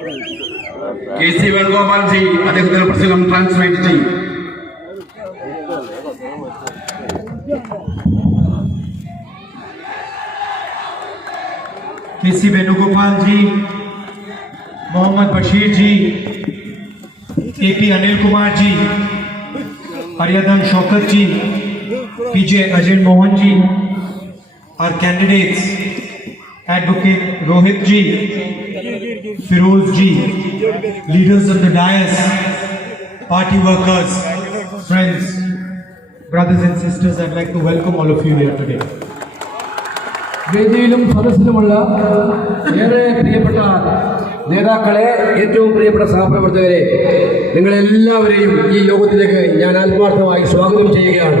KC Venugopal ji അദ്ദേഹത്തിന്റെ പ്രസംഗം translate ചെയ്യും. KC Venugopal ji, Mohammad Bashir ji, AP Anil Kumar ji, Aryadan Shaukat ji, PJ Ajay Mohan ji, our candidates, Advocate Rohit ji, Firoz ji, leaders of the dais, party workers, friends, brothers and sisters, I'd like to welcome all of you here today. വേദിയിലും സദസ്സിലുമുള്ള ഏറെ പ്രിയപ്പെട്ട നേതാക്കളെ, ഏറ്റവും പ്രിയപ്പെട്ട സഹപ്രവർത്തകരെ, നിങ്ങളെല്ലാവരെയും ഈ യോഗത്തിലേക്ക് ഞാൻ ആത്മാർത്ഥമായി സ്വാഗതം ചെയ്യുകയാണ്.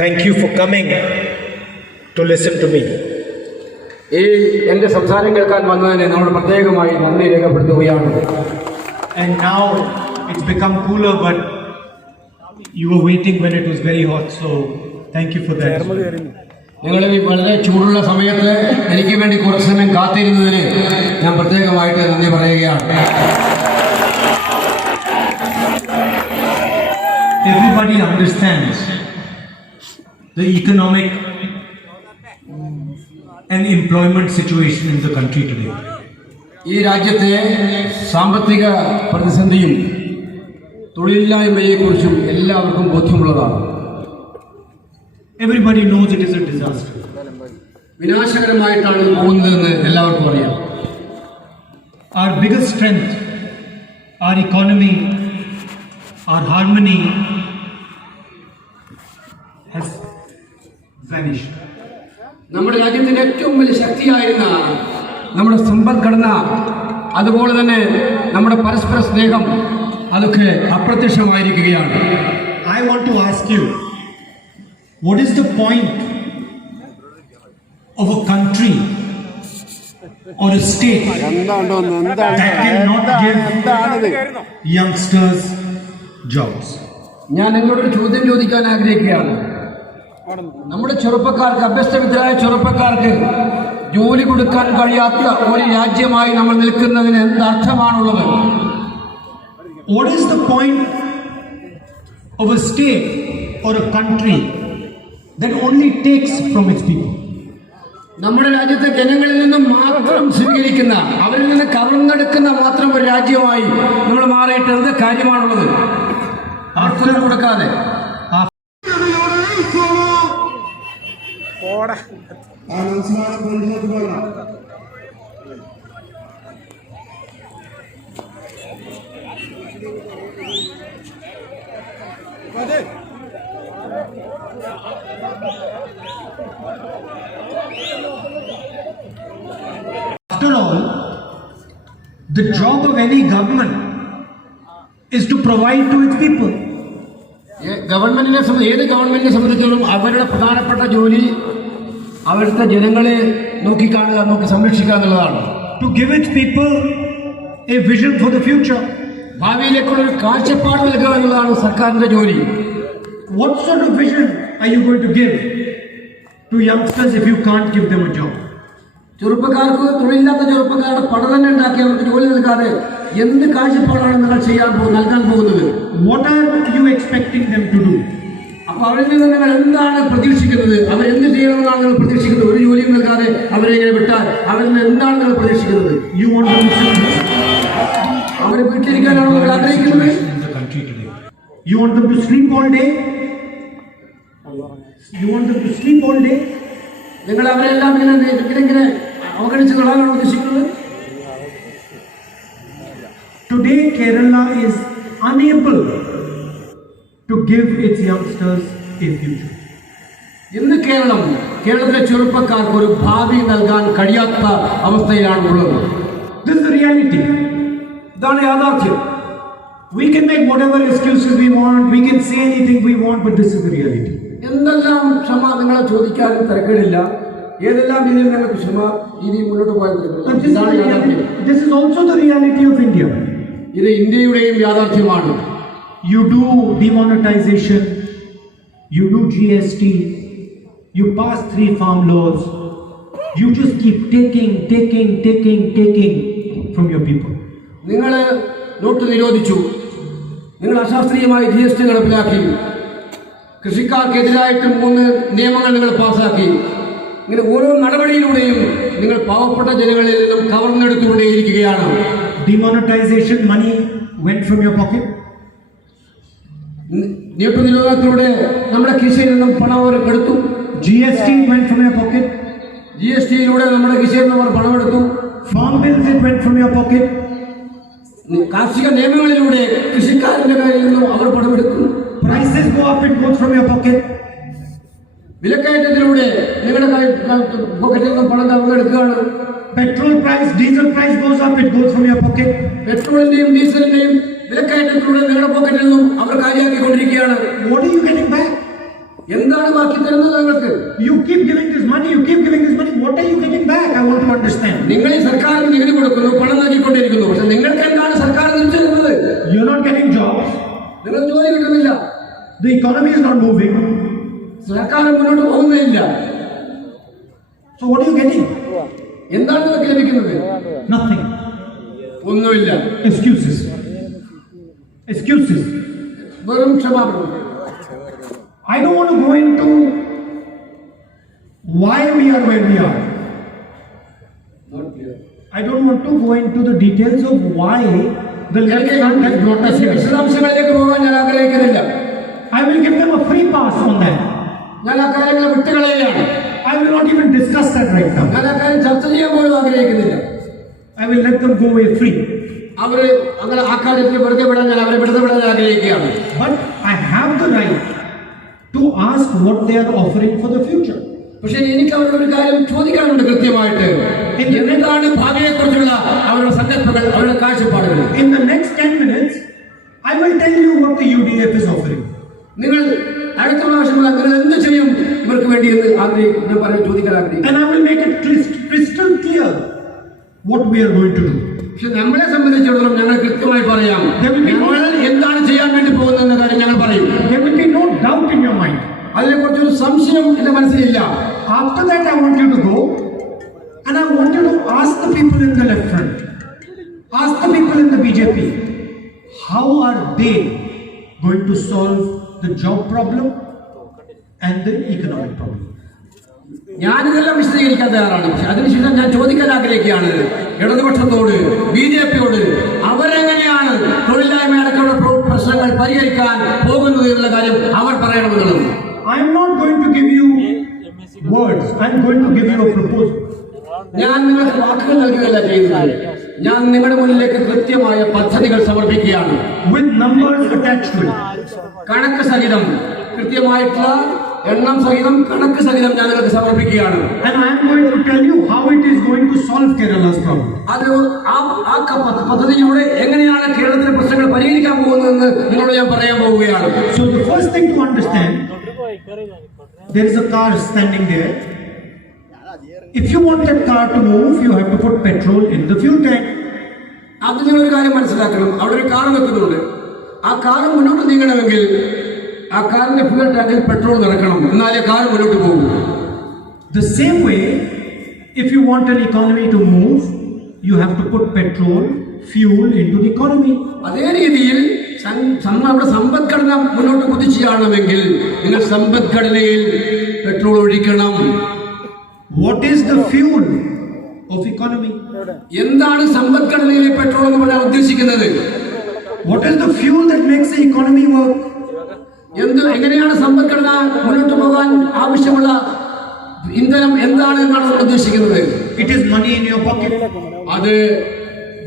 Thank you for coming to listen to me. ഈ എൻ്റെ സംസാരം കേൾക്കാൻ വന്നതിന് നമ്മൾ പ്രത്യേകമായി നന്ദി രേഖപ്പെടുത്തുകയാണ്. And now it's become cooler, but you were waiting when it was very hot, so thank you for that. നിങ്ങൾ ഈ വളരെ ചൂടുള്ള സമയത്ത് എനിക്ക് വേണ്ടി കുറച്ച് സമയം കാത്തിരുന്നതിന് ഞാൻ പ്രത്യേകമായിട്ട് നന്ദി പറയുകയാണ്. Everybody understands the economic and employment situation in the country today. ഈ രാജ്യത്തെ സാമ്പത്തിക പ്രതിസന്ധിയും തൊഴിലില്ലായ്മയെക്കുറിച്ചും എല്ലാവർക്കും ബോധ്യമുള്ളതാണ്. Everybody knows it is a disaster. വിനാശകരമായിട്ടാണ് പോകുന്നതെന്ന് എല്ലാവർക്കും അറിയാം. Our biggest strength, our economy, our harmony has vanished. നമ്മുടെ രാജ്യത്തിന്റെ ഏറ്റവും വലിയ ശക്തിയായിരുന്ന നമ്മുടെ സമ്പദ്ഘടന, അതുപോലെ തന്നെ നമ്മുടെ പരസ്പര സ്നേഹം, അതൊക്കെ അപ്രത്യക്ഷമായിരിക്കുകയാണ്. I want to ask you, what is the point of a country or a state that cannot give youngsters jobs? ഞാൻ നിങ്ങളോടൊരു ചോദ്യം ചോദിക്കാൻ ആഗ്രഹിക്കുകയാണ്. നമ്മുടെ ചെറുപ്പക്കാർക്ക്, അഭ്യസ്തവിദ്യരായ ചെറുപ്പക്കാർക്ക് ജോലി കൊടുക്കാൻ കഴിയാത്ത ഒരു രാജ്യമായി നമ്മൾ നിൽക്കുന്നതിന് എന്തർത്ഥമാണുള്ളത്? What is the point of a state or a country that only takes from its people? നമ്മുടെ രാജ്യത്തെ ജനങ്ങളിൽ നിന്നും മാത്രം സ്വീകരിക്കുന്ന, അവരിൽ നിന്ന് കവർന്നെടുക്കുന്ന മാത്രം ഒരു രാജ്യമായി നമ്മൾ മാറിയിട്ട് എന്ത് കാര്യമാണുള്ളത്? അവസരം കൊടുക്കാതെ After all, the job of any government is to provide to its people. ഗവൺമെന്റിനെ ഏത് ഗവൺമെന്റിനെ സംബന്ധിച്ചിടത്തോളം അവരുടെ പ്രധാനപ്പെട്ട ജോലി അവിടുത്തെ ജനങ്ങളെ നോക്കിക്കാണുക, നോക്കി സംരക്ഷിക്കുക എന്നുള്ളതാണ്. To give its people a vision for the future. ഭാവിയിലേക്കുള്ള ഒരു കാഴ്ചപ്പാട് നൽകുക എന്നുള്ളതാണ് സർക്കാരിന്റെ ജോലി. What sort of vision are you going to give to youngsters if you can't give them a job? ചെറുപ്പക്കാർക്ക്, തൊഴിലില്ലാത്ത ചെറുപ്പക്കാരുടെ പടം തന്നെ ഉണ്ടാക്കി അവർക്ക് ജോലി നൽകാതെ എന്ത് കാഴ്ചപ്പാടാണ് നിങ്ങൾ നൽകാൻ പോകുന്നത്? What are you expecting them to do? അപ്പൊ അവരിൽ നിന്ന് നിങ്ങൾ എന്താണ് പ്രതീക്ഷിക്കുന്നത്? അവരെന്ത് ചെയ്യണമെന്നാണ് നിങ്ങൾ പ്രതീക്ഷിക്കുന്നത്? ഒരു ജോലിയും നൽകാതെ അവരെ ഇങ്ങനെ വിട്ടാൽ അവരിൽ നിന്ന് എന്താണ് നിങ്ങൾ പ്രതീക്ഷിക്കുന്നത്? You want them to അവരെ വീട്ടിലിരിക്കാനാണോ നിങ്ങൾ ആഗ്രഹിക്കുന്നത്? You want them to sleep all day? You want them to sleep all day? നിങ്ങൾ അവരെല്ലാം ഇങ്ങനെ അവഗണിച്ച് കളയാനാണ് ഉദ്ദേശിക്കുന്നത്? Today Kerala is unable to give its youngsters a future. ഇന്ന് കേരളത്തിലെ ചെറുപ്പക്കാർക്ക് ഒരു ഭാവി നൽകാൻ കഴിയാത്ത അവസ്ഥയിലാണ് ഉള്ളത്. This is the reality. ഇതാണ് യാഥാർത്ഥ്യം. We can make whatever excuses we want, we can say anything we want, but this is the reality. എന്തെല്ലാം ക്ഷമ നിങ്ങളെ ചോദിക്കാനും തിരക്കേടില്ല, ഏതെല്ലാം രീതിയിൽ നിങ്ങൾക്ക് ക്ഷമ രീതിയിൽ മുന്നോട്ട് പോയാൽ This is also the reality of India. ഇത് ഇന്ത്യയുടെയും യാഥാർത്ഥ്യമാണ്. You do demonetization, you do GST, you pass 3 farm laws, You just keep taking from your people. നിങ്ങൾ നോട്ട് നിരോധിച്ചു, നിങ്ങൾ അശാസ്ത്രീയമായി GST നടപ്പിലാക്കി, കൃഷിക്കാർക്കെതിരായിട്ട് 3 നിയമങ്ങൾ നിങ്ങൾ പാസാക്കി. ഇങ്ങനെ ഓരോ നടപടിയിലൂടെയും നിങ്ങൾ പാവപ്പെട്ട ജനങ്ങളിൽ നിന്നും കവർന്നെടുത്തുകൊണ്ടേയിരിക്കുകയാണ്. Demonetization, money went from your pocket. Note നിരോധനത്തിലൂടെ നമ്മുടെ കീശയിൽ നിന്നും പണം അവർ എടുത്തു. GST went from your pocket. GSTയിലൂടെ നമ്മുടെ കീശയിൽ നിന്ന് അവർ പണമെടുത്തു. Farm bills, it went from your pocket. കാർഷിക നിയമങ്ങളിലൂടെ കൃഷിക്കാരന്റെ കയ്യിൽ നിന്നും അവർ പണമെടുത്തു. Prices go up, it goes from your pocket. വിലക്കയറ്റത്തിലൂടെ നിങ്ങളുടെ പോക്കറ്റിൽ നിന്നും പണം അവർ എടുക്കുകയാണ്. Petrol price, diesel price goes up, it goes from your pocket. പെട്രോളിന്റെയും ഡീസലിന്റെയും വിലക്കയറ്റത്തിലൂടെ നിങ്ങളുടെ പോക്കറ്റിൽ നിന്നും അവർ കാര്യമാക്കിക്കൊണ്ടിരിക്കുകയാണ്. What are you getting back? എന്താണ് ബാക്കി തരുന്നത് നിങ്ങൾക്ക്? You keep giving this money. What are you getting back? I want to understand. നിങ്ങൾ ഈ സർക്കാരിന് നികുതി കൊടുക്കുന്നു, പണം നൽകിക്കൊണ്ടിരിക്കുന്നു, പക്ഷെ നിങ്ങൾക്ക് എന്താണ് സർക്കാർ തിരിച്ചു തരുന്നത്? You're not getting jobs. നിങ്ങൾ ജോലി കിട്ടുന്നില്ല. The economy is not moving. സർക്കാർ മുന്നോട്ട് പോകുന്നില്ല. So what are you getting? എന്താണ് നിങ്ങൾക്ക് ലഭിക്കുന്നത്? Nothing. ഒന്നുമില്ല. Excuses. വെറും ക്ഷമാപണം. I don't want to go into why we are where we are. I don't want to go into the details of why the left front has brought us here. വിശദാംശങ്ങളിലേക്ക് പോകാൻ ഞാൻ ആഗ്രഹിക്കുന്നില്ല. I will give them a free pass on that. ഞാൻ ആ കാര്യങ്ങൾ വിട്ടുകളയുകയാണ്. I will not even discuss that right now. ഞാൻ ആ കാര്യം ചർച്ച ചെയ്യാൻ പോലും ആഗ്രഹിക്കുന്നില്ല. I will let them go away free. അവര് അങ്ങനെ ആ കാര്യത്തിൽ വെറുതെ വിടാൻ ഞാൻ അവരെ വെറുതെ വിടാൻ ആഗ്രഹിക്കുകയാണ്. But I have the right to ask what they are offering for the future. പക്ഷെ എനിക്ക് അവരുടെ ഒരു കാര്യം ചോദിക്കാനുണ്ട് കൃത്യമായിട്ട്. എന്താണ് ഭാവിയെക്കുറിച്ചുള്ള അവരുടെ സങ്കല്പങ്ങൾ, അവരുടെ കാഴ്ചപ്പാടുകൾ? In the next 10 minutes, I will tell you what the UDF is offering. നിങ്ങൾ അടുത്ത പ്രാവശ്യം നിങ്ങൾ എന്ത് ചെയ്യും ഇവർക്ക് വേണ്ടി എന്ന് ചോദിക്കാൻ ആഗ്രഹിക്കും. And I will make it crystal clear what we are going to do. പക്ഷെ നമ്മളെ സംബന്ധിച്ചിടത്തോളം ഞങ്ങൾ കൃത്യമായി പറയാം, ഞങ്ങൾ എന്താണ് ചെയ്യാൻ വേണ്ടി പോകുന്ന കാര്യം ഞങ്ങൾ പറയും. There will be no doubt in your mind. അതിനെക്കുറിച്ചൊരു സംശയം എന്റെ മനസ്സിലില്ല. After that, I want you to go and I want you to ask the people in the left front, ask the people in the BJP, how are they going to solve the job problem and the economic problem? ഞാനിതെല്ലാം വിശദീകരിക്കാൻ തയ്യാറാണ്. പക്ഷെ അതിനുശേഷം ഞാൻ ചോദിക്കാൻ ആഗ്രഹിക്കുകയാണ് ഇടതുപക്ഷത്തോട്, BJPയോട്, അവരെങ്ങനെയാണ് തൊഴിലില്ലായ്മ അടക്കമുള്ള പ്രശ്നങ്ങൾ പരിഹരിക്കാൻ പോകുന്നത് എന്നുള്ള കാര്യം അവർ പറയണമെന്നുള്ളത്. I am not going to give you words. I am going to give you a proposal. ഞാൻ നിങ്ങൾക്ക് വാക്കുകൾ നൽകുകയല്ല ചെയ്യുന്നത്. ഞാൻ നിങ്ങളുടെ മുന്നിലേക്ക് കൃത്യമായ പദ്ധതികൾ സമർപ്പിക്കുകയാണ്. With numbers attached to it. കണക്ക് സഹിതം, കൃത്യമായിട്ടുള്ള എണ്ണം സഹിതം, കണക്ക് സഹിതം ഞാൻ നിങ്ങൾക്ക് സമർപ്പിക്കുകയാണ്. And I am going to tell you how it is going to solve Kerala's problem. അത് ആ പദ്ധതിയിലൂടെ എങ്ങനെയാണ് കേരളത്തിലെ പ്രശ്നങ്ങൾ പരിഹരിക്കാൻ പോകുന്നതെന്ന് നിങ്ങളോട് ഞാൻ പറയാൻ പോവുകയാണ്. So the first thing to understand, there is a car standing there. If you want that car to move, you have to put petrol in the fuel tank. അത് നിങ്ങളൊരു കാര്യം മനസ്സിലാക്കണം. അവിടെ ഒരു കാർ വെക്കുന്നുണ്ട്. ആ കാർ മുന്നോട്ട് നീങ്ങണമെങ്കിൽ ആ കാറിന്റെ ഫ്യൂൽ ടാങ്കിൽ പെട്രോൾ നിറക്കണം, എന്നാലേ കാർ മുന്നോട്ട് പോകും. The same way, if you want an economy to move, you have to put petrol, fuel into the economy. അതേ രീതിയിൽ നമ്മുടെ സമ്പദ്ഘടന മുന്നോട്ട് കുതിച്ചുചാടണമെങ്കിൽ നിങ്ങൾ സമ്പദ്ഘടനയിൽ പെട്രോൾ ഒഴിക്കണം. What is the fuel of economy? എന്താണ് സമ്പദ്ഘടനയിലെ പെട്രോൾ എന്ന് പറയാൻ ഉദ്ദേശിക്കുന്നത്? What is the fuel that makes the economy work? എങ്ങനെയാണ് സമ്പദ്ഘടന മുന്നോട്ട് പോകാൻ ആവശ്യമുള്ള ഇന്ധനം എന്താണ് എന്നാണ് ഉദ്ദേശിക്കുന്നത്? It is money in your pocket. അത്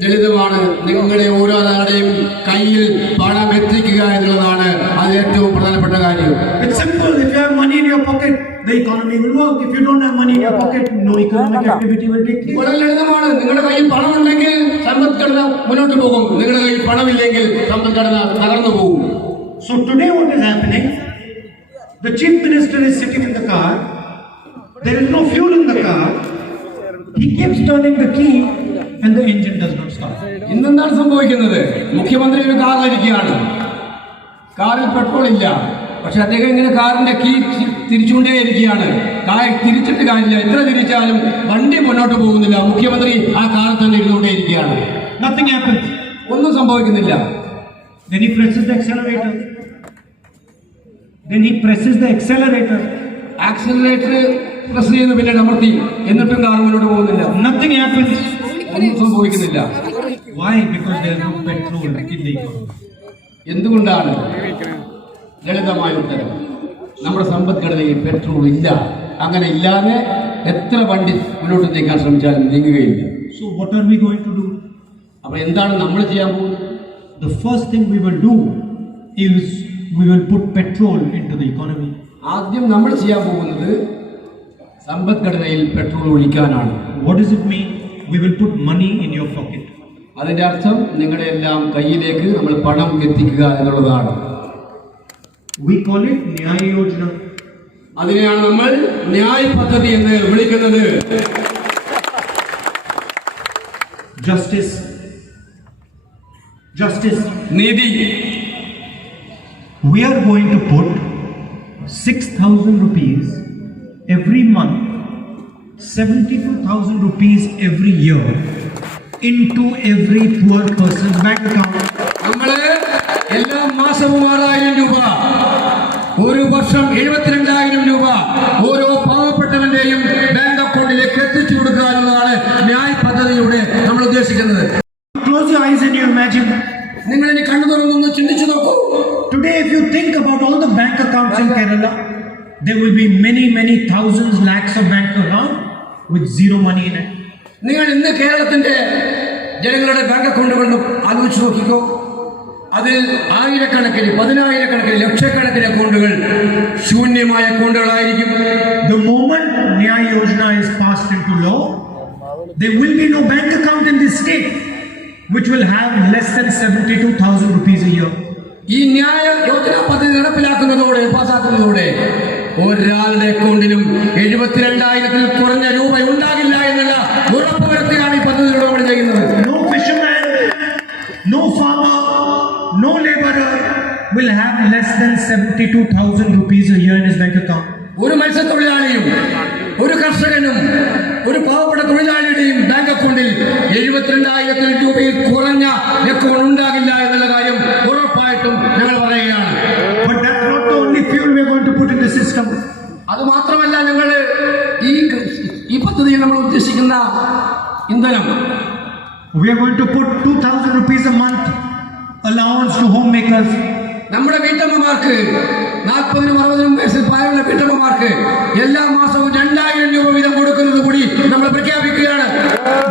ലളിതമാണ്. നിങ്ങളുടെ ഓരോരുടെയും കയ്യിൽ പണം എത്തിക്കുക എന്നുള്ളതാണ് അത് ഏറ്റവും പ്രധാനപ്പെട്ട കാര്യം. It's simple. If you have money in your pocket, the economy will work. If you don't have money in your pocket, no economic activity will take place. വളരെ ലളിതമാണ്. നിങ്ങളുടെ കയ്യിൽ പണം ഉണ്ടെങ്കിൽ സമ്പദ്ഘടന മുന്നോട്ട് പോകും. നിങ്ങളുടെ കയ്യിൽ പണമില്ലെങ്കിൽ സമ്പദ്ഘടന തകർന്നു പോകും. So today what is happening? The chief minister is sitting in the car. There is no fuel in the car. He keeps turning the key and the engine does not start. ഇന്നെന്താണ് സംഭവിക്കുന്നത്? മുഖ്യമന്ത്രി ഒരു കാറിലിരിക്കുകയാണ്. കാറിൽ petrol ഇല്ല. പക്ഷെ അദ്ദേഹം ഇങ്ങനെ കാറിന്റെ കീ തിരിച്ചുകൊണ്ടേയിരിക്കുകയാണ്. തിരിച്ചിട്ട് കാര്യമില്ല. എത്ര തിരിച്ചാലും വണ്ടി മുന്നോട്ട് പോകുന്നില്ല. മുഖ്യമന്ത്രി ആ കാറിൽ തന്നെ ഇരുന്നുകൊണ്ടേയിരിക്കുകയാണ്. Nothing happens. ഒന്നും സംഭവിക്കുന്നില്ല. Then he presses the accelerator. Accelerator press ചെയ്യുന്ന പിന്നീട് അമർത്തി, എന്നിട്ടും കാർ മുന്നോട്ട് പോകുന്നില്ല. Nothing happens. ഒന്നും സംഭവിക്കുന്നില്ല. Why? Because there is no petrol in the economy. എന്തുകൊണ്ടാണ്? ലളിതമായ ഉത്തരം, നമ്മുടെ സമ്പദ്ഘടനയിൽ പെട്രോൾ ഇല്ല. അങ്ങനെ ഇല്ലാതെ എത്ര വണ്ടി മുന്നോട്ട് നീക്കാൻ ശ്രമിച്ചാലും നീങ്ങുകയില്ല. So what are we going to do? അപ്പൊ എന്താണ് നമ്മൾ ചെയ്യാൻ പോകുന്നത്? The first thing we will do is we will put petrol into the economy. ആദ്യം നമ്മൾ ചെയ്യാൻ പോകുന്നത് സമ്പദ്ഘടനയിൽ petrol ഒഴിക്കാനാണ്. What does it mean? We will put money in your pocket. അതിന്റെ അർത്ഥം നിങ്ങളുടെ എല്ലാം കയ്യിലേക്ക് നമ്മൾ പണം എത്തിക്കുക എന്നുള്ളതാണ്. We call it Nyaya Yojana. അതിനെയാണ് നമ്മൾ ന്യായ് പദ്ധതി എന്ന് വിളിക്കുന്നത്. Justice. നീതി. We are going to put 6,000 rupees every month, 72,000 rupees every year into every poor person's bank account. നമ്മള് എല്ലാ മാസവും 6,000 രൂപ, ഒരു വർഷം 72,000 രൂപ ഓരോ പാവപ്പെട്ടവന്റെയും ബാങ്ക് അക്കൗണ്ടിലേക്ക് എത്തിച്ചു കൊടുക്കുക എന്നതാണ് ന്യായ് പദ്ധതിയുടെ നമ്മൾ ഉദ്ദേശിക്കുന്നത്. Close your eyes and you imagine. നിങ്ങൾ ഇനി കണ്ണു തുറന്നൊന്ന് ചിന്തിച്ചു നോക്കൂ. Today, if you think about all the bank accounts in Kerala, there will be many thousands, lakhs of bank accounts with zero money in it. നിങ്ങൾ ഇന്ന് കേരളത്തിന്റെ ജനങ്ങളുടെ bank അക്കൗണ്ടുകൾ ആലോചിച്ച് നോക്കിക്കോ. അതിൽ ആയിരക്കണക്കിന്, 10,000-കണക്കിന്, ലക്ഷക്കണക്കിന് അക്കൗണ്ടുകൾ ശൂന്യമായ അക്കൗണ്ടുകളായിരിക്കും. The moment Nyaya Yojana is passed into law, there will be no bank account in this state which will have less than 72,000 rupees a year. ഈ ന്യായ യോജന പദ്ധതി നടപ്പിലാക്കുന്നതോടെ, പാസാക്കുന്നതോടെ ഒരാളുടെ അക്കൗണ്ടിലും 72,000-ൽ കുറഞ്ഞ രൂപ ഉണ്ടാകില്ല എന്നുള്ള ഉറപ്പ് വരുത്തിയാണ് ഈ പദ്ധതിയിലൂടെ നമ്മൾ ചെയ്യുന്നത്. No fisherman, no farmer, no laborer will have less than 72,000 rupees a year in his bank account. ഒരു മത്സ്യത്തൊഴിലാളിയും ഒരു കർഷകനും ഒരു പാവപ്പെട്ട തൊഴിലാളിയുടെയും ബാങ്ക് അക്കൗണ്ടിൽ 72,000 രൂപയിൽ കുറഞ്ഞ അക്കൗണ്ട് ഉണ്ടാകില്ല എന്നുള്ള കാര്യം ഉറപ്പായിട്ടും ഞങ്ങൾ പറയുകയാണ്. But that's not the only fuel we are going to put in the system. അത് മാത്രമല്ല, ഞങ്ങൾ ഈ പദ്ധതിയിൽ നമ്മൾ ഉദ്ദേശിക്കുന്ന ഇന്ധനം, We are going to put 2,000 rupees a month allowance to homemakers. നമ്മുടെ വീട്ടമ്മമാർക്ക്, 40-60 വയസ്സിൽ പ്രായമുള്ള വീട്ടമ്മമാർക്ക് എല്ലാ മാസവും 2,000 രൂപ വീതം കൊടുക്കുന്നത് കൂടി നമ്മൾ പ്രഖ്യാപിക്കുകയാണ്.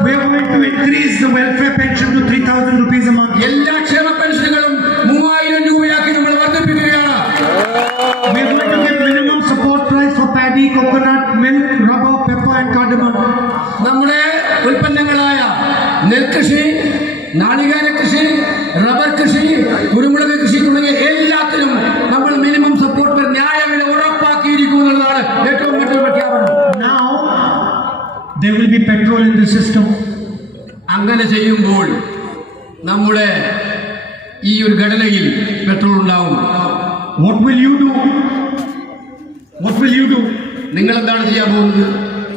We are going to increase the welfare pension to 3,000 rupees a month. എല്ലാ ക്ഷേമ പെൻഷനുകളും 3,000 രൂപയാക്കി നമ്മൾ വർദ്ധിപ്പിക്കുകയാണ്. We are going to give minimum support price for paddy, coconut, milk, rubber, pepper and cardamom. നമ്മുടെ ഉൽപ്പന്നങ്ങളായ നെൽകൃഷി, നാളികേര കൃഷി, റബ്ബർ കൃഷി, കുരുമുളക് കൃഷി തുടങ്ങിയ എല്ലാത്തിനും നമ്മൾ മിനിമം സപ്പോർട്ട് ന്യായവില ഉറപ്പാക്കിയിരിക്കും എന്നുള്ളതാണ് ഏറ്റവും വലിയ പ്രഖ്യാപനം. Now there will be petrol in the system. അങ്ങനെ ചെയ്യുമ്പോൾ നമ്മുടെ ഈ ഒരു ഘടനയിൽ പെട്രോൾ ഉണ്ടാവും. What will you do? നിങ്ങൾ എന്താണ് ചെയ്യാൻ പോകുന്നത്?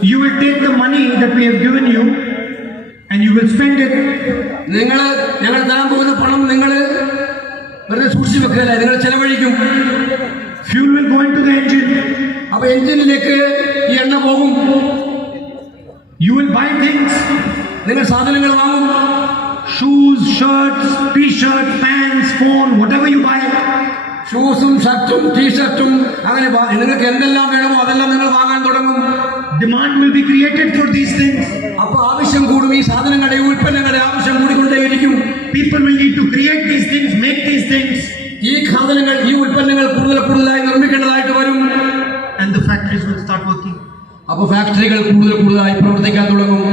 You will take the money that we have given you and you will spend it. ഞങ്ങൾ തരാൻ പോകുന്ന പണം നിങ്ങൾ വെറുതെ സൂക്ഷിച്ചു വെക്കുകയല്ല, നിങ്ങൾ ചെലവഴിക്കും. Fuel will go into the engine. അപ്പൊ എഞ്ചിനിലേക്ക് ഈ എണ്ണ പോകും. You will buy things. നിങ്ങൾ സാധനങ്ങൾ വാങ്ങും. Shoes, shirts, t-shirts, pants, phone, whatever you buy. ഷൂസും ഷർട്ടും ടീഷർട്ടും അങ്ങനെ നിങ്ങൾക്ക് എന്തെല്ലാം വേണമോ അതെല്ലാം നിങ്ങൾ വാങ്ങാൻ തുടങ്ങും. Demand will be created for these things. അപ്പൊ ആവശ്യം കൂടും. ഈ സാധനങ്ങളുടെ, ഉൽപ്പന്നങ്ങളുടെ ആവശ്യം കൂടിക്കൊണ്ടേയിരിക്കും. People will need to create these things, make these things. ഈ സാധനങ്ങൾ, ഈ ഉൽപ്പന്നങ്ങൾ കൂടുതലായി നിർമ്മിക്കേണ്ടതായിട്ട് വരും. And the factories will start working. അപ്പൊ ഫാക്ടറികൾ കൂടുതലായി പ്രവർത്തിക്കാൻ തുടങ്ങും.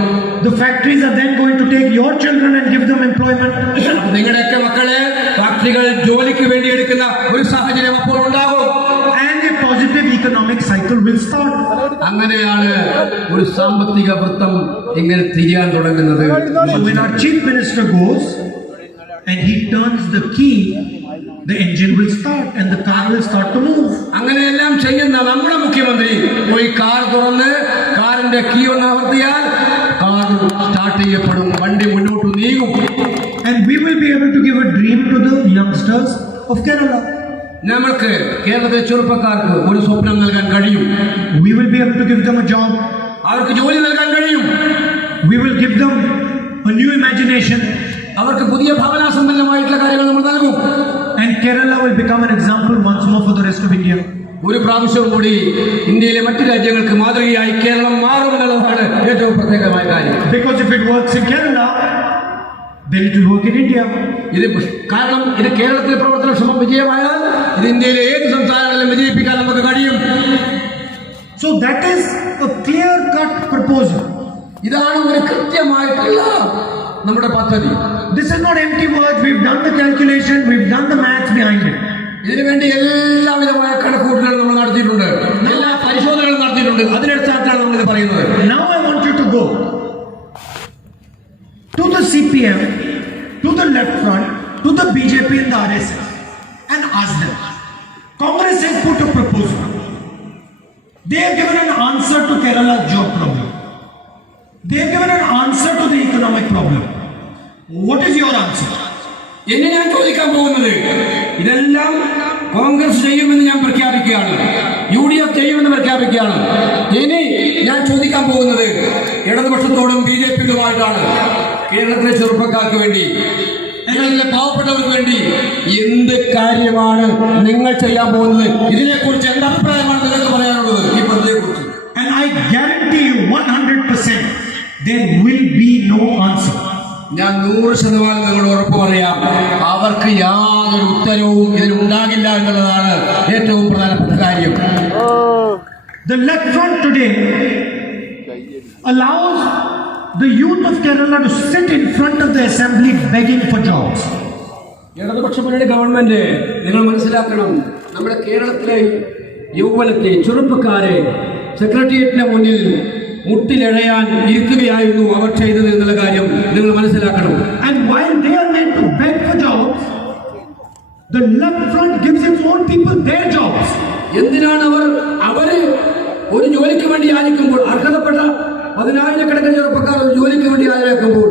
The factories are then going to take your children and give them employment. നിങ്ങളുടെയൊക്കെ മക്കളെ ഫാക്ടറികൾ ജോലിക്ക് വേണ്ടി എടുക്കുന്ന ഒരു സാഹചര്യം അപ്പോൾ ഉണ്ടാകും. And a positive economic cycle will start. അങ്ങനെയാണ് ഒരു സാമ്പത്തിക വൃത്തം ഇങ്ങനെ തിരിയാൻ തുടങ്ങുന്നത്. So when our chief minister goes and he turns the key the engine will start and the car will start to move. അങ്ങനെയെല്ലാം ചെയ്യുന്ന നമ്മുടെ മുഖ്യമന്ത്രി പോയി കാർ തുറന്ന് കാറിന്റെ കീ ഒന്ന് അമർത്തിയാൽ കാർ സ്റ്റാർട്ട് ചെയ്യപ്പെടും, വണ്ടി മുന്നോട്ട് നീങ്ങും. And we will be able to give a dream to the youngsters of Kerala. നമ്മൾക്ക് കേരളത്തിലെ ചെറുപ്പക്കാർക്ക് ഒരു സ്വപ്നം നൽകാൻ കഴിയും. We will be able to give them a job. അവർക്ക് ജോലി നൽകാൻ കഴിയും. We will give them a new imagination. അവർക്ക് പുതിയ ഭാവനാസമ്പന്നമായിട്ടുള്ള കാര്യങ്ങൾ നമ്മൾ നൽകും. And Kerala will become an example once more for the rest of India. ഒരു പ്രാവശ്യം കൂടി ഇന്ത്യയിലെ മറ്റു രാജ്യങ്ങൾക്ക് മാതൃകയായി കേരളം മാറുമെന്നുള്ളതാണ് ഏറ്റവും പ്രത്യേകമായ കാര്യം. Because if it works in Kerala, then it will work in India. ഇത് കാരണം ഇത് കേരളത്തിലെ പ്രവർത്തനക്ഷമം വിജയമായാൽ ഇത് ഇന്ത്യയിലെ ഏത് സംസ്ഥാനങ്ങളിലും വിജയിപ്പിക്കാൻ നമുക്ക് കഴിയും. So that is a clear-cut proposal. ഇതാണ് ഒരു കൃത്യമായിട്ടുള്ള നമ്മുടെ പദ്ധതി. This is not empty words. We've done the calculation. We've done the maths behind it. ഇതിനുവേണ്ടി എല്ലാവിധമായ കണക്കുകൂട്ടലുകളും നമ്മൾ നടത്തിയിട്ടുണ്ട്, എല്ലാ പരിശോധനകളും നടത്തിയിട്ടുണ്ട്. അതിനടിസ്ഥാനത്തിലാണ് നമ്മൾ ഇത് പറയുന്നത്. Now I want you to go to the CPM, to the left front, to the BJP and the RSS and ask them. Congress has put a proposal. They have given an answer to Kerala's job problem. They have given an answer to the economic problem. What is your answer? ഇനി ഞാൻ ചോദിക്കാൻ പോകുന്നത്, ഇതെല്ലാം കോൺഗ്രസ് ചെയ്യുമെന്ന് ഞാൻ പ്രഖ്യാപിക്കുകയാണ്, UDF ചെയ്യുമെന്ന് പ്രഖ്യാപിക്കുകയാണ്. ഇനി ഞാൻ ചോദിക്കാൻ പോകുന്നത് ഇടതുപക്ഷത്തോടും BJPയുമായിട്ടാണ്. കേരളത്തിലെ ചെറുപ്പക്കാർക്ക് വേണ്ടി, കേരളത്തിലെ പാവപ്പെട്ടവർക്ക് വേണ്ടി എന്ത് കാര്യമാണ് നിങ്ങൾ ചെയ്യാൻ പോകുന്നത്? ഇതിനെക്കുറിച്ച് എന്ത് അഭിപ്രായമാണ് നിങ്ങൾക്ക് പറയാനുള്ളത് ഈ പദ്ധതിയെക്കുറിച്ച്? And I guarantee you 100% there will be no answer. ഞാൻ 100% നിങ്ങൾ ഉറപ്പ് പറയാം, അവർക്ക് യാതൊരു ഉത്തരവും ഇതിലുണ്ടാകില്ല എന്നുള്ളതാണ് ഏറ്റവും പ്രധാനപ്പെട്ട കാര്യം. The left front today allows the youth of Kerala to sit in front of the assembly begging for jobs. ഇടതുപക്ഷ മുന്നണി ഗവൺമെന്റ്, നിങ്ങൾ മനസ്സിലാക്കണം, നമ്മുടെ കേരളത്തിലെ യൗവനത്തെ ചെറുപ്പക്കാരെ സെക്രട്ടേറിയറ്റിന്റെ മുന്നിൽ മുട്ടിലിഴയാൻ ഇരിക്കുകയായിരുന്നു അവർ ചെയ്തത് എന്നുള്ള കാര്യം നിങ്ങൾ മനസ്സിലാക്കണം. And while they are meant to beg for jobs, the left front gives its own people their jobs. എന്തിനാണ് അവര് ഒരു ജോലിക്ക് വേണ്ടി യാചിക്കുമ്പോൾ, അർഹതപ്പെട്ട 10,000-കണക്കിന് ചെറുപ്പക്കാർ ഒരു ജോലിക്ക് വേണ്ടി യാചിക്കുമ്പോൾ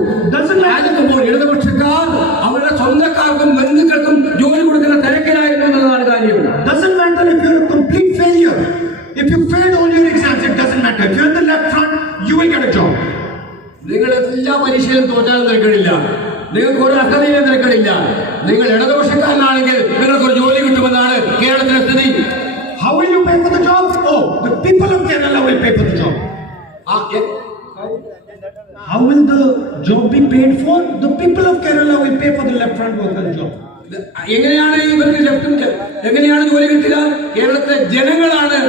ഇടതുപക്ഷക്കാർ അവരുടെ സ്വന്തക്കാർക്കും ബന്ധുക്കൾക്കും ജോലി കൊടുക്കുന്ന തിരക്കിലായിരുന്നു എന്നുള്ളതാണ് കാര്യം. Doesn't matter if you're a complete failure. If you failed all your exams, it doesn't matter. If you're in the left front, you will get a job. നിങ്ങൾ എല്ലാ പരീക്ഷയിലും തോറ്റാലും തിരക്കടില്ല, നിങ്ങൾക്ക് ഒരു അർഹതയിലും തിരക്കടില്ല. നിങ്ങൾ ഇടതുപക്ഷക്കാരനാണെങ്കിൽ നിങ്ങൾക്ക് ഒരു ജോലി കിട്ടുമെന്നാണ് കേരളത്തിലെ സ്ഥിതി. How will you pay for the job? Oh, the people of Kerala will pay for the job. How will the job be paid for? The people of Kerala will pay for the left front worker's job. എങ്ങനെയാണ് ഇവർക്ക് എങ്ങനെയാണ് ജോലി കിട്ടുക? കേരളത്തിലെ ജനങ്ങളാണ്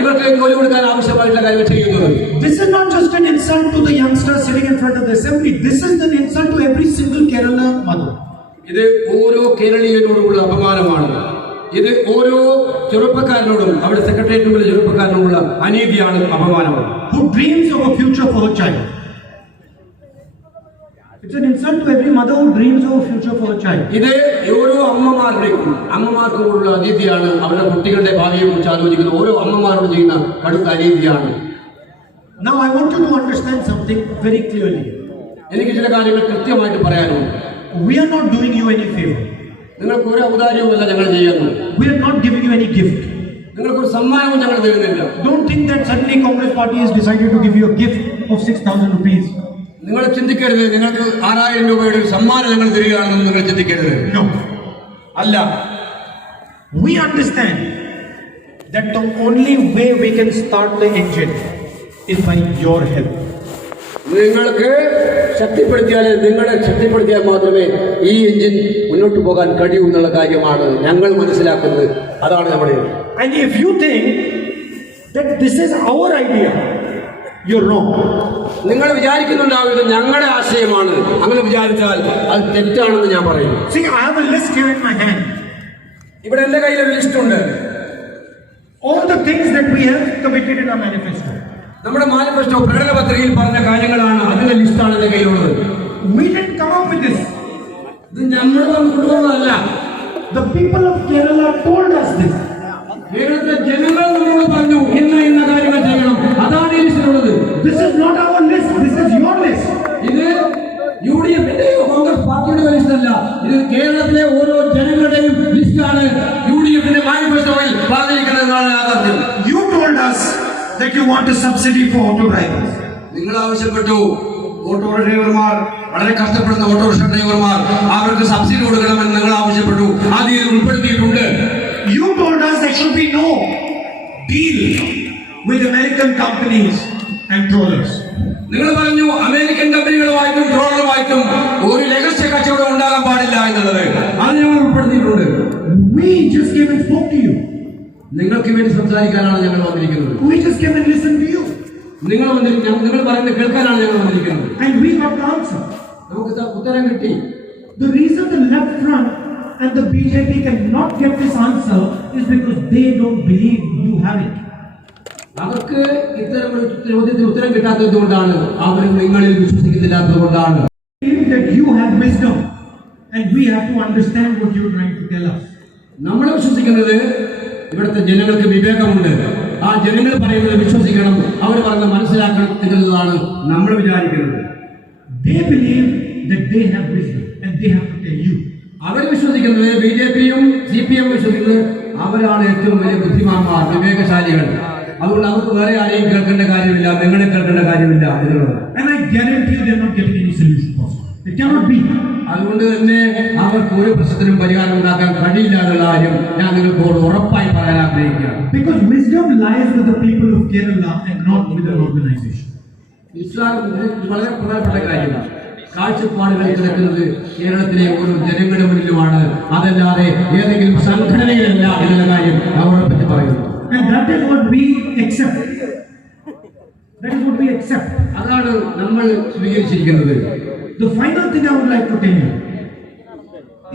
ഇവർക്ക് ജോലി കൊടുക്കാൻ ആവശ്യമായിട്ടുള്ള കാര്യങ്ങൾ ചെയ്യുന്നത്. This is not just an insult to the youngsters sitting in front of the assembly. This is an insult to every single Kerala mother. ഇത് ഓരോ കേരളീയനോടുമുള്ള അപമാനമാണ്. ഇത് ഓരോ ചെറുപ്പക്കാരനോടും അവിടെ സെക്രട്ടേറിയറ്റിലുള്ള ചെറുപ്പക്കാരനോടുള്ള അനീതിയാണ്, അപമാനമാണ്. Who dreams of a future for her child. It's an insult to every mother who dreams of a future for her child. ഇത് ഓരോ അമ്മമാർക്കുമുള്ള അനീതിയാണ്. അവരുടെ കുട്ടികളുടെ ഭാവിയെ കുറിച്ച് ആലോചിക്കുന്ന ഓരോ അമ്മമാരോട് ചെയ്യുന്ന കടുത്ത അനീതിയാണ്. Now I want you to understand something very clearly. എനിക്ക് ചില കാര്യങ്ങൾ കൃത്യമായിട്ട് പറയാനുണ്ട്. We are not doing you any favor. നിങ്ങൾക്ക് ഒരു ഔദാര്യവുമല്ല ഞങ്ങൾ ചെയ്യുന്നത്. We are not giving you any gift. നിങ്ങൾക്കൊരു സമ്മാനവും ഞങ്ങൾ തരുന്നില്ല. Don't think that suddenly Congress party has decided to give you a gift of 6,000 rupees. നിങ്ങൾ ചിന്തിക്കരുത് നിങ്ങൾക്ക് 6,000 രൂപയുടെ ഒരു സമ്മാനം ഞങ്ങൾ തരികയാണെന്ന് നിങ്ങൾ ചിന്തിക്കരുത്. No. അല്ല. We understand that the only way we can start the engine is by your help. നിങ്ങൾക്ക് നിങ്ങളെ ശക്തിപ്പെടുത്തിയാൽ മാത്രമേ ഈ എഞ്ചിൻ മുന്നോട്ട് പോകാൻ കഴിയൂ എന്നുള്ള കാര്യമാണ് ഞങ്ങൾ മനസ്സിലാക്കുന്നത്. അതാണ് നമ്മുടെ. And if you think that this is our idea, you're wrong. നിങ്ങൾ വിചാരിക്കുന്നുണ്ടാവും ഇത് ഞങ്ങളുടെ ആശയമാണ്. അങ്ങനെ വിചാരിച്ചാൽ അത് തെറ്റാണെന്ന് ഞാൻ പറയും. See, I have a list here in my hand. ഇവിടെ എന്റെ കയ്യിൽ ഒരു ലിസ്റ്റ് ഉണ്ട്. All the things that we have committed in our manifesto. നമ്മുടെ മാനിഫെസ്റ്റോ പ്രകടന പത്രികയിൽ പറഞ്ഞ കാര്യങ്ങളാണ്, അതിന്റെ ലിസ്റ്റാണ് എന്റെ കയ്യിലുള്ളത്. We didn't come up with this. ഇത് നമ്മൾ കൊണ്ടുവന്നതല്ല. The people of Kerala told us this. കേരളത്തിലെ ജനങ്ങൾ നമ്മളോട് പറഞ്ഞു ഇന്ന കാര്യങ്ങൾ ചെയ്യണം. അതാണ് ഈ ലിസ്റ്റിലുള്ളത്. This is not our list, this is your list. ഇത് UDF-ന്റെയോ കോൺഗ്രസ് പാർട്ടിയുടെ ലിസ്റ്റല്ല. ഇത് കേരളത്തിലെ ഓരോ ജനങ്ങളുടെയും ലിസ്റ്റാണ് UDF-ന്റെ മാനിഫെസ്റ്റോയിൽ പറഞ്ഞിരിക്കുന്നതെന്നാണ് യാഥാർത്ഥ്യം. You told us that you want a subsidy for auto drivers. നിങ്ങൾ ആവശ്യപ്പെട്ടു ഓട്ടോ ഡ്രൈവർമാർ, വളരെ കഷ്ടപ്പെടുന്ന ഓട്ടോറിക്ഷ ഡ്രൈവർമാർ, അവർക്ക് സബ്സിഡി കൊടുക്കണമെന്ന് നിങ്ങൾ ആവശ്യപ്പെട്ടു. അത് ഇതിൽ ഉൾപ്പെടുത്തിയിട്ടുണ്ട്. You told us there should be no deal with American companies and trawlers. നിങ്ങൾ പറഞ്ഞു അമേരിക്കൻ കമ്പനികളുമായിട്ടും ട്രോളറുമായിട്ടും ഒരു രഹസ്യ കച്ചവടം ഉണ്ടാകാൻ പാടില്ല എന്നുള്ളത്. അത് ഞങ്ങൾ ഉൾപ്പെടുത്തിയിട്ടുണ്ട്. We just came and spoke to you. നിങ്ങൾക്ക് വേണ്ടി സംസാരിക്കാനാണ് ഞങ്ങൾ വന്നിരിക്കുന്നത്. We just came and listened to you. നിങ്ങൾ പറയുന്നത് കേൾക്കാനാണ് ഞങ്ങൾ വന്നിരിക്കുന്നത്. And we got the answer. നമുക്ക് ഉത്തരം കിട്ടി. The reason the left front and the BJP cannot get this answer is because they don't believe you have it. അവർക്ക് ഇത്തരമൊരു ചോദ്യത്തിന് ഉത്തരം കിട്ടാത്തത് കൊണ്ടാണ്, അവർ നിങ്ങളിൽ വിശ്വസിക്കുന്നില്ലാത്തത് കൊണ്ടാണ്. Believe that you have wisdom and we have to understand what you're trying to tell us. നമ്മൾ വിശ്വസിക്കുന്നത് ഇവിടുത്തെ ജനങ്ങൾക്ക് വിവേകമുണ്ട്. ആ ജനങ്ങൾ പറയുന്നത് വിശ്വസിക്കണം, അവർ പറയുന്നത് മനസ്സിലാക്കണം എന്നുള്ളതാണ് നമ്മൾ വിചാരിക്കുന്നത്. They believe that they have wisdom and they have to tell you. അവർ വിശ്വസിക്കുന്നത്, BJP-യും CPM വിശ്വസിക്കുന്നത് അവരാണ് ഏറ്റവും വലിയ ബുദ്ധിമാന്മാർ, വിവേകശാലികൾ. അതുകൊണ്ട് അവർക്ക് വേറെ ആരെയും കേൾക്കേണ്ട കാര്യമില്ല, നിങ്ങളെ കേൾക്കേണ്ട കാര്യമില്ല എന്നുള്ളത്. And I guarantee you they're not getting any solution possible. It cannot be. അതുകൊണ്ട് തന്നെ അവർക്ക് ഒരു പ്രശ്നത്തിനും പരിഹാരം ഉണ്ടാക്കാൻ കഴിയില്ല എന്നുള്ള കാര്യം ഞാൻ നിങ്ങൾക്കോട് ഉറപ്പായി പറയാൻ ആഗ്രഹിക്കുകയാണ്. Because wisdom lies with the people of Kerala and not with an organization. ഇസ്ലാം വളരെ പ്രധാനപ്പെട്ട കാര്യമാണ്. കാഴ്ചപ്പാടുകൾ കിടക്കുന്നത് കേരളത്തിലെ ഓരോ ജനങ്ങളുടെ മുന്നിലുമാണ്, അതല്ലാതെ ഏതെങ്കിലും സംഘടനയിലല്ല എന്നുള്ള കാര്യം ഞാൻ ഉറപ്പിച്ച് പറയുന്നു. And that is what we accept. That is what we accept. അതാണ് നമ്മൾ സ്വീകരിച്ചിരിക്കുന്നത്. The final thing I would like to tell you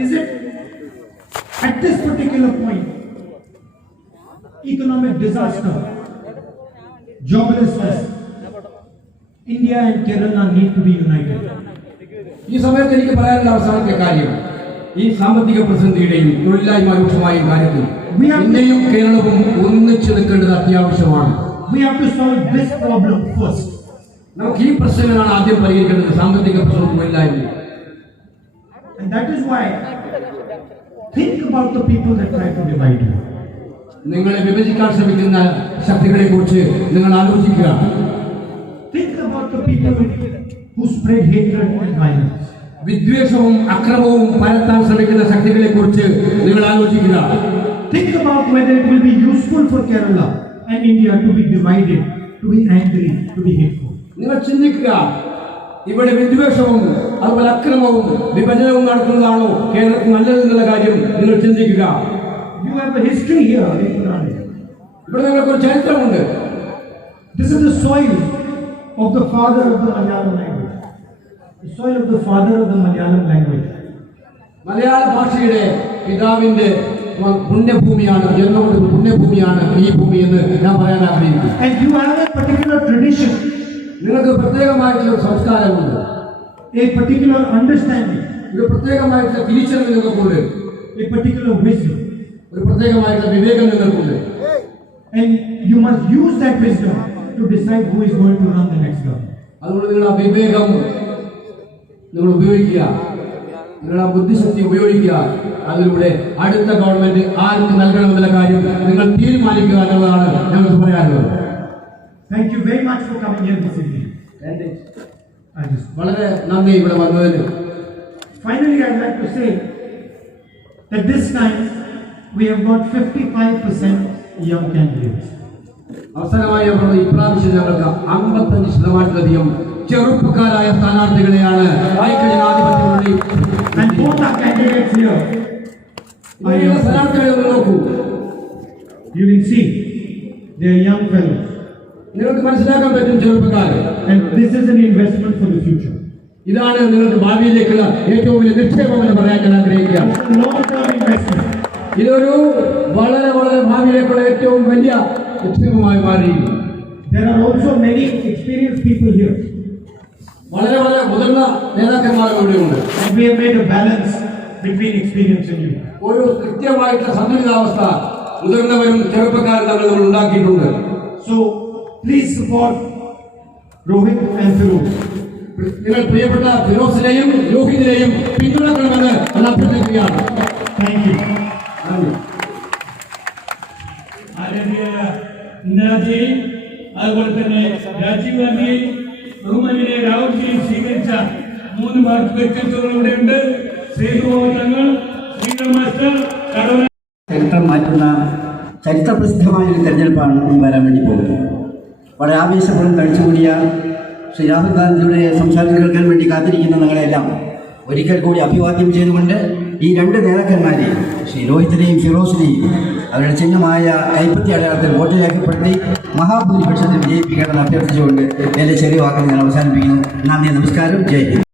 is that at this particular point, economic disaster, joblessness, India and Kerala need to be united. ഈ സമയത്ത് എനിക്ക് പറയാനുള്ള അവസാനത്തെ കാര്യം, ഈ സാമ്പത്തിക പ്രതിസന്ധിയുടെയും തൊഴിലില്ലായ്മ രൂക്ഷമായ കാര്യത്തിൽ ഇന്ത്യയും കേരളവും ഒന്നിച്ചു നിൽക്കേണ്ടത് അത്യാവശ്യമാണ്. We have to solve this problem first. നമുക്ക് ഈ പ്രശ്നങ്ങളാണ് ആദ്യം പരിഹരിക്കേണ്ടത്, സാമ്പത്തിക പ്രശ്നവും തൊഴിലില്ലായ്മയും. And that is why think about the people that try to divide you. നിങ്ങളെ വിഭജിക്കാൻ ശ്രമിക്കുന്ന ശക്തികളെ കുറിച്ച് നിങ്ങൾ ആലോചിക്കുക. Think about the people who spread hatred and violence. വിദ്വേഷവും അക്രമവും പരത്താൻ ശ്രമിക്കുന്ന ശക്തികളെ കുറിച്ച് നിങ്ങൾ ആലോചിക്കുക. Think about whether it will be useful for Kerala and India to be divided, to be angry, to be hateful. നിങ്ങൾ ചിന്തിക്കുക, ഇവിടെ വിദ്വേഷവും അതുപോലെ അക്രമവും വിഭജനവും നടത്തുന്നതാണോ കേരളത്തിൽ നല്ലതെന്നുള്ള കാര്യം നിങ്ങൾ ചിന്തിക്കുക. You have a history here in Purana. ഇവിടെ നിങ്ങൾക്കൊരു ചരിത്രമുണ്ട്. This is the soil of the father of the Malayalam language. The soil of the father of the Malayalam language. മലയാള ഭാഷയുടെ പിതാവിന്റെ പുണ്യഭൂമിയാണ്, ജന്മകൊണ്ട പുണ്യഭൂമിയാണ് ഈ ഭൂമി എന്ന് ഞാൻ പറയാൻ ആഗ്രഹിക്കുന്നു. And you have a particular tradition, നിങ്ങൾക്ക് പ്രത്യേകമായിട്ടുള്ള സംസ്കാരമുണ്ട്, a particular understanding, ഒരു പ്രത്യേകമായിട്ടുള്ള തിരിച്ചറിവ് നിങ്ങൾക്കുണ്ട്, a particular wisdom. ഒരു പ്രത്യേകമായിട്ടുള്ള വിവേകം നിങ്ങൾക്കുണ്ട്. And you must use that wisdom to decide who is going to run the next government. അതുകൊണ്ട് നിങ്ങൾ ആ വിവേകം നിങ്ങൾ ഉപയോഗിക്കുക, നിങ്ങൾ ആ ബുദ്ധിശക്തി ഉപയോഗിക്കുക. അതിലൂടെ അടുത്ത ഗവൺമെന്റ് ആർക്ക് നൽകണമെന്നുള്ള കാര്യം നിങ്ങൾ തീരുമാനിക്കുക എന്നുള്ളതാണ് ഞങ്ങൾക്ക് പറയാനുള്ളത്. Thank you very much for coming here this evening. വളരെ നന്ദി ഇവിടെ വന്നതിന്. Finally, I'd like to say that this time we have got 55% young candidates. അവസാനമായി ഇപ്രാവശ്യം ഞങ്ങൾക്ക് 55% ചെറുപ്പക്കാരായ സ്ഥാനാർത്ഥികളെയാണ് ഐക്യജനാധിപത്യ മുന്നണി. And both our candidates here, സ്ഥാനാർത്ഥികളെ നോക്കൂ, you will see they are young fellows. നിങ്ങൾക്ക് മനസ്സിലാക്കാൻ പറ്റും ചെറുപ്പക്കാർ. And this is an investment for the future. ഇതാണ് നിങ്ങൾക്ക് ഭാവിയിലേക്കുള്ള ഏറ്റവും വലിയ നിക്ഷേപം എന്ന് പറയാൻ ഞാൻ ആഗ്രഹിക്കുകയാണ്. Long-term investment. ഇതൊരു വളരെ വളരെ ഭാവിയിലേക്കുള്ള ഏറ്റവും വലിയ നിക്ഷേപമായി മാറി. There are also many experienced people here. വളരെ വളരെ മുതിർന്ന നേതാക്കന്മാർ ഇവിടെയുണ്ട്. And we have made a balance between experience and youth. ഒരു കൃത്യമായിട്ടുള്ള സന്തുലിതാവസ്ഥ മുതിർന്നവരും ചെറുപ്പക്കാരും നമ്മൾ ഉണ്ടാക്കിയിട്ടുണ്ട്. So please support Rohit and Firoz. നിങ്ങൾ പ്രിയപ്പെട്ട ഫിറോസിനെയും രോഹിതിനെയും പിന്തുണക്കണമെന്ന് ഞാൻ അഭ്യർത്ഥിക്കുകയാണ്. Thank you. ആദ്യ ഇന്ദിരാജിയെയും അതുപോലെ തന്നെ രാജീവ് ഗാന്ധിയെയും ബഹുമാനിയെ രാഹുൽജിയും സ്വീകരിച്ച 3 മാർക്ക് വ്യക്തിത്വങ്ങൾ ഇവിടെയുണ്ട്. ശ്രീകുമാർ തങ്ങൾ, ശ്രീധർ മാസ്റ്റർ, കടവ ചരിത്രം മാറ്റുന്ന ചരിത്രപ്രസിദ്ധമായൊരു തെരഞ്ഞെടുപ്പാണ് ഈ വരാൻ വേണ്ടി പോകുന്നത്. വളരെ ആവേശപൂർവ്വം കഴിച്ചുകൂടിയ ശ്രീ രാഹുൽ ഗാന്ധിയുടെ സംസാരം കേൾക്കാൻ വേണ്ടി കാത്തിരിക്കുന്ന നിങ്ങളെല്ലാം ഒരിക്കൽ കൂടി അഭിവാദ്യം ചെയ്തുകൊണ്ട് ഈ 2 നേതാക്കന്മാരെയും ശ്രീ രോഹിത്തിനെയും ഫിറോസിനെയും അവരുടെ ചിഹ്നമായ കൈപ്പത്തി അടയാളത്തിൽ വോട്ട് രേഖപ്പെടുത്തി മഹാഭൂരിപക്ഷത്തിൽ വിജയിപ്പിക്കണമെന്ന് അഭ്യർത്ഥിച്ചുകൊണ്ട് എൻ്റെ ചെറിയ വാക്കുകൾ ഞാൻ അവസാനിപ്പിക്കുന്നു. നന്ദി, നമസ്കാരം, ജയ് ഹിന്ദ്.